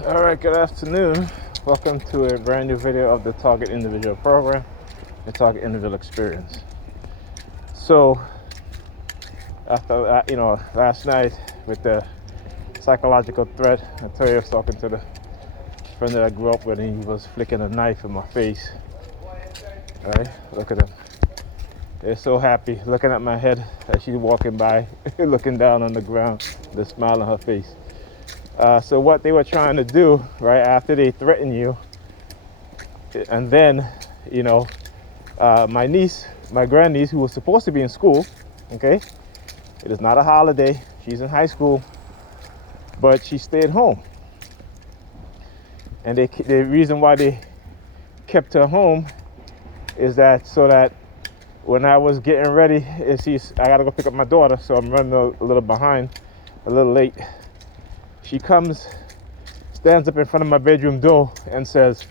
Alright, good afternoon. Welcome to a brand new video of the Target Individual Program, the Target Individual Experience. So, after last night with the psychological threat, I tell you I was talking to the friend that I grew up with, and he was flicking a knife in my face. Alright, look at him. They're so happy looking at my head as she's walking by, looking down on the ground, the smile on her face. So what they were trying to do, right after they threaten you, and then, my niece, my grandniece, who was supposed to be in school, okay, it is not a holiday, she's in high school, but she stayed home. And the reason why they kept her home is that so that when I was getting ready, I gotta go pick up my daughter, so I'm running a little behind, a little late. She comes, stands up in front of my bedroom door and says,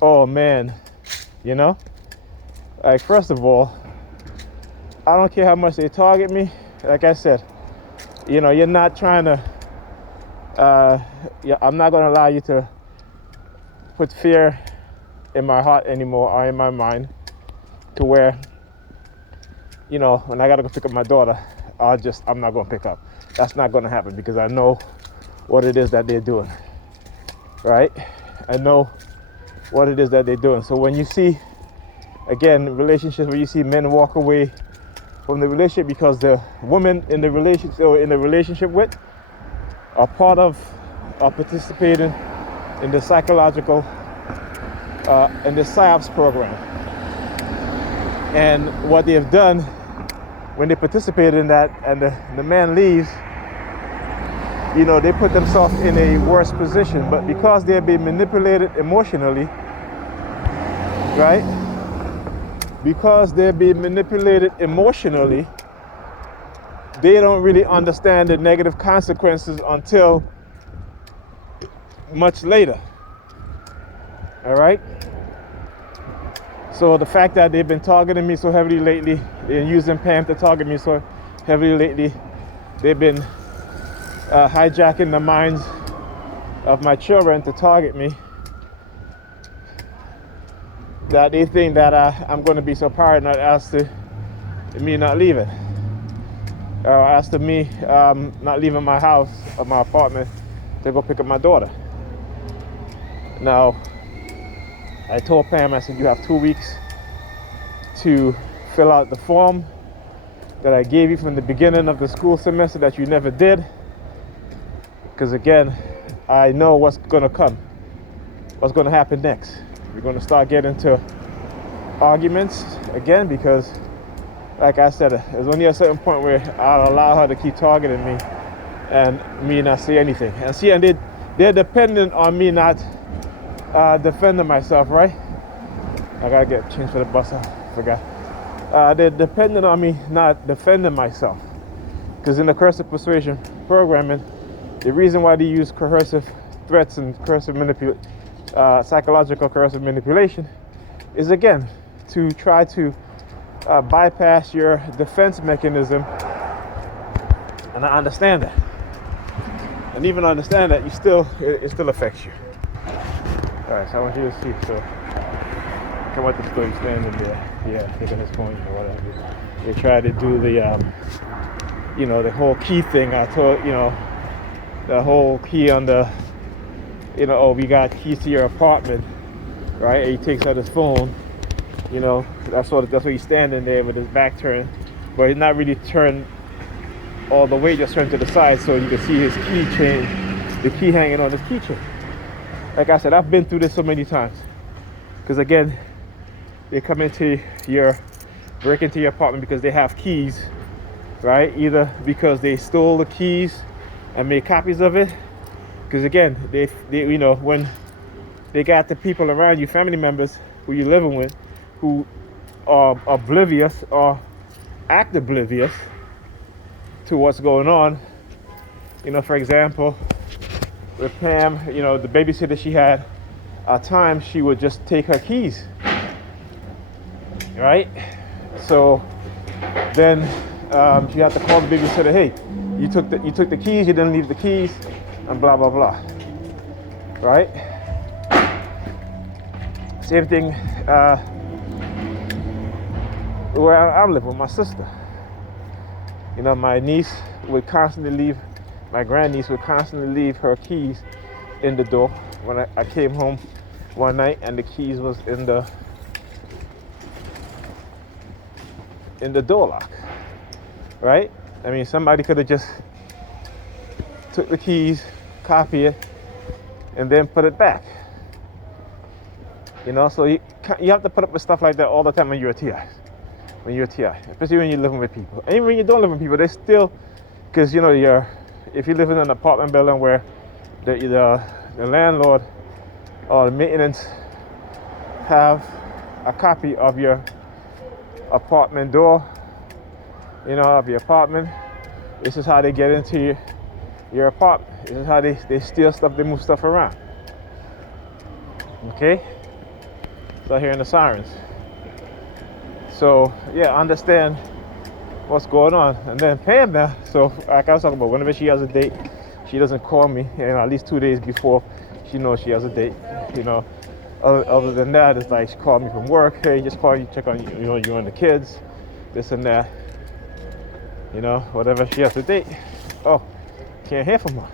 "Oh man, like, first of all, I don't care how much they target me. Like I said, you're not trying to, I'm not going to allow you to put fear in my heart anymore or in my mind to where, when I got to go pick up my daughter, I'm not going to pick up. That's not going to happen because I know what it is that they're doing, right? I know what it is that they're doing. So when you see, again, relationships where you see men walk away from the relationship because the woman in the relationship with are part of or participating in the psychological in the PSYOPs program. And what they have done when they participate in that and the man leaves, they put themselves in a worse position. But because they're being manipulated emotionally, right? Because they're being manipulated emotionally, they don't really understand the negative consequences until much later. All right? So the fact that they've been targeting me so heavily lately, they're using Pam to target me so heavily lately, they've been hijacking the minds of my children to target me, that they think that I'm going to be so paranoid as to me not leaving, or as to me not leaving my house or my apartment to go pick up my daughter. Now, I told Pam, I said, you have 2 weeks to fill out the form that I gave you from the beginning of the school semester that you never did. Because again, I know what's going to come, what's going to happen next. We're going to start getting into arguments again because, like I said, there's only a certain point where I'll allow her to keep targeting me and me not say anything. And they're dependent on me not defending myself, right? I gotta get changed for the bus, I forgot. They're dependent on me not defending myself. Because in the Coercive Persuasion Program, the reason why they use coercive threats and psychological coercive manipulation is, again, to try to bypass your defense mechanism. And I understand that. And even understand that, it still affects you. Alright, so I want you to see. So, come out the store, you're standing there, taking this point or whatever. They try to do the whole key thing. I told, the whole key on the, oh, we got keys to your apartment, right? And he takes out his phone, that's what he's standing there with his back turned, but he's not really turned all the way, just turned to the side so you can see his keychain, the key hanging on his keychain. Like I said, I've been through this so many times. Because again, they break into your apartment because they have keys, right? Either because they stole the keys and made copies of it. Because again, they when they got the people around you, family members who you're living with, who are oblivious or act oblivious to what's going on. For example, with Pam, the babysitter she had, at times she would just take her keys, right? So then she had to call the babysitter, hey, you took the keys, you didn't leave the keys, and blah, blah, blah. right? Same thing where I'm living with my sister. You know, my niece would constantly leave, my grandniece would constantly leave her keys in the door. When I came home one night and the keys was in the door lock, right? I mean, somebody could have just took the keys, copy it, and then put it back. You know, so you have to put up with stuff like that all the time when you're a TI. Especially when you're living with people. And even when you don't live with people, they still, because you know, if you live in an apartment building where the landlord or the maintenance have a copy of your apartment door, you know, of your apartment. This is how they get into your apartment. This is how they steal stuff, they move stuff around. Okay? So hearing the sirens. So yeah, understand what's going on. And then Pam now, so like I was talking about, whenever she has a date, she doesn't call me, you know, at least 2 days before she knows she has a date. You know, other than that, it's like she called me from work. Hey, just call you, check on you know, you and the kids, this and that. You know, whatever she has a date. Oh, can't hear from her,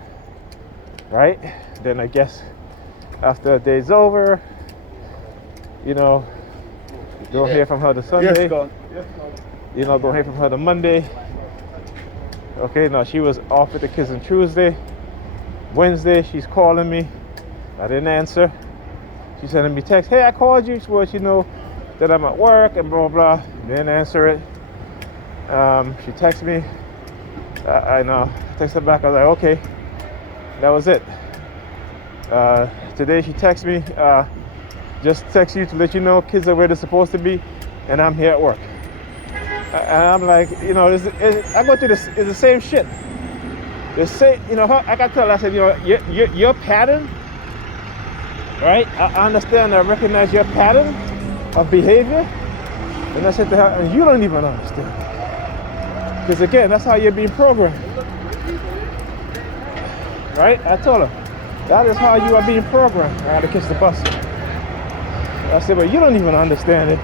right? Then I guess after the day's over, you know, don't hear from her the Sunday. You know, don't hear from her the Monday. Okay, no, she was off with the kids on Tuesday. Wednesday, she's calling me. I didn't answer. She's sending me text. Hey, I called you. She wants you know that I'm at work and blah, blah. Didn't answer it. She texted me. I know. Texted her back. I was like, okay. That was it. Today she texted me. Just text you to let you know kids are where they're supposed to be, and I'm here at work. And I'm like, you know, I go through this. It's the same shit. The same, you know. I got to tell her. I said, you know, your pattern, right? I understand. I recognize your pattern of behavior, and I said to her, and you don't even understand, because again, that's how you're being programmed, right? I told her that is how you are being programmed. I had to catch the bus. I said, but you don't even understand it.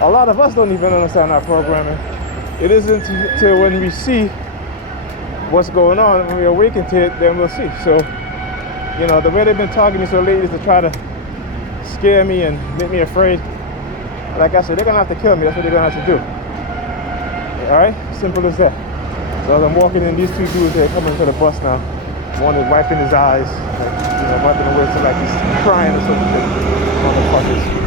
A lot of us don't even understand our programming. It isn't till when we see what's going on, when we awaken to it, then we'll see. So, you know, the way they've been talking to me so lately is to try to scare me and make me afraid. Like I said, they're gonna have to kill me. That's what they're gonna have to do. All right, simple as that. So as I'm walking in, these two dudes, they're coming to the bus now. One is wiping his eyes, like, you know, wiping away, so like he's crying or something. Motherfuckers.